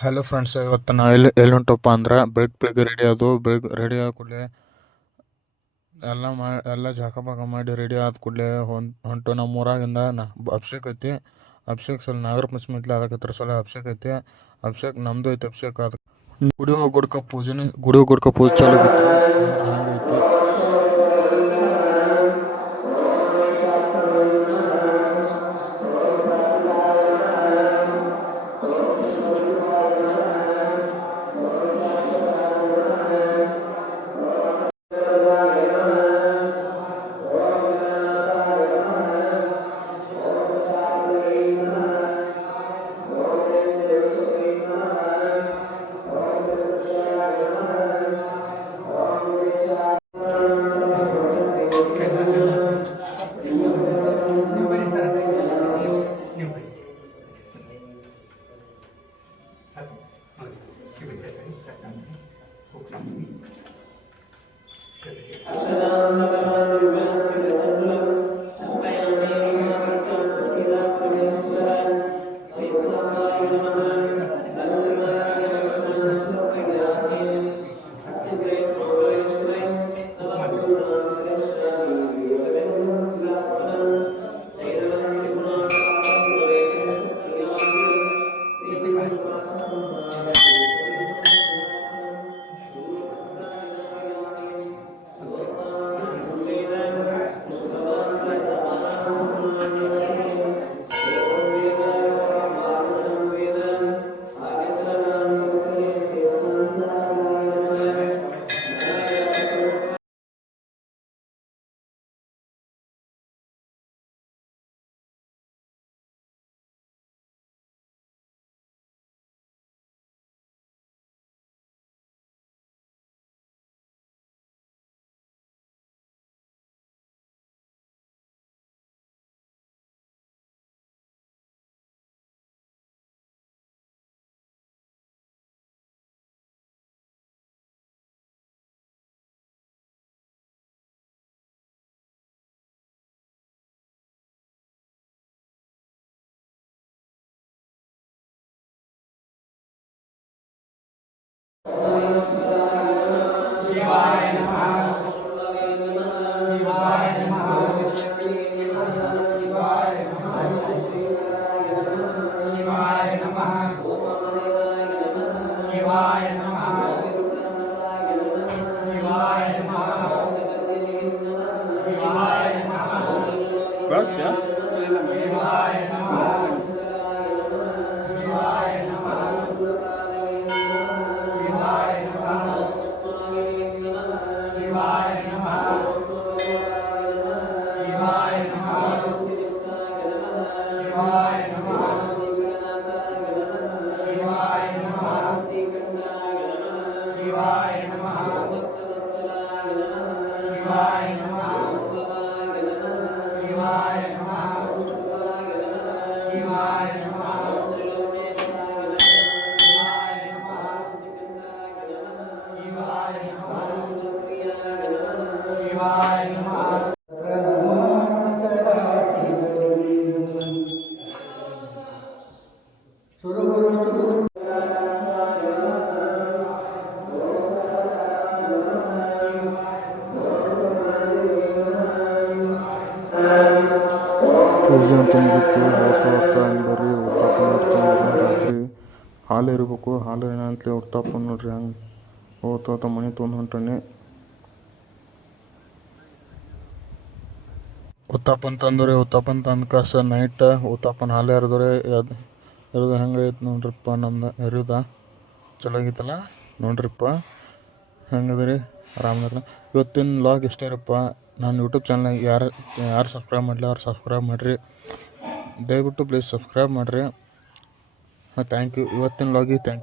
Hello friends, ಇವತ್ತು ನಾವು ಎಲ್ಲಿ ಹೊಂಟಪ್ಪ ಅಂದ್ರೆ ಬೆಳಗ್ಗೆ ರೆಡಿ ಆದವು. ಬೆಳಗ್ಗೆ ರೆಡಿ ಆದ ಕೂಡಲೇ ಎಲ್ಲ ಜಾಕ ಪಾಕ ಮಾಡಿ ರೆಡಿ ಆದ ಕೂಡಲೇ ಹೊಂಟು ನಮ್ಮ ಊರಾಗಿಂದ ಅಭಿಷೇಕ್ ಐತಿ. ಅಭಿಷೇಕ್ ಸಲ ನಾಗರ ಪಂಚಮಿ ಐತಿ, ಅದಕ್ಕೆ ಸಲ ಅಭಿಷೇಕ್ ಐತಿ. ಅಭಿಷೇಕ್ ನಮ್ಮದು ಐತಿ ಅಭಿಷೇಕ್. ಅದು ಗುಡಿ ಹೋಗಿ ಪೂಜೆ ಚಾಲು ಆಗೈತಿ. ಹಂಗೈತಿ. ಪೂಜೆ ಅಂತ ಮುಗಿತು. ಹೋಗ್ತಾ ಅಂದ್ರಿ ಉತ್ತಪ್ಪ ನೋಡ್ತಂದ್ರೆ ರಾತ್ರಿ ಹಾಲು ಇರಬೇಕು. ಹಾಲು ಏನಂತಲೇ ಉತ್ತಪ್ಪ ನೋಡ್ರಿ ಹಂಗೆ ಹೋಗ್ತಾ ಮನೆ ತೊಗೊಂಡು ಹೊಂಟನೆ. ಉತ್ತಪ್ಪನ ತಂದು ಕಾಸ ನೈಟ್ ಉತ್ತಪ್ಪನ ಹಾಲು ಎರೆದ್ರೆ ಎರೆದು ಹೆಂಗೈತೆ ನೋಡ್ರಿಪ್ಪ. ನಮ್ದು ಎರಿದ ಚಲೋ ಆಗೈತಲ್ಲ ನೋಡ್ರಿಪ್ಪ. ಹೆಂಗದ್ರಿ ಆರಾಮದ್ರ. ಇವತ್ತಿನ ಲಾಗ್ ಇಷ್ಟೇ ಇರಪ್ಪ. ನಾನು ಯೂಟ್ಯೂಬ್ ಚಾನಲ್ ಯಾರು ಸಬ್ಸ್ಕ್ರೈಬ್ ಮಾಡಲಿ ಅವ್ರು ಸಬ್ಸ್ಕ್ರೈಬ್ ಮಾಡಿರಿ. ದಯವಿಟ್ಟು ಪ್ಲೀಸ್ ಸಬ್ಸ್ಕ್ರೈಬ್ ಮಾಡಿರಿ. Thank you. ಇವತ್ತಿನ ಲಾಗಿಗೆ ಥ್ಯಾಂಕ್ ಯು.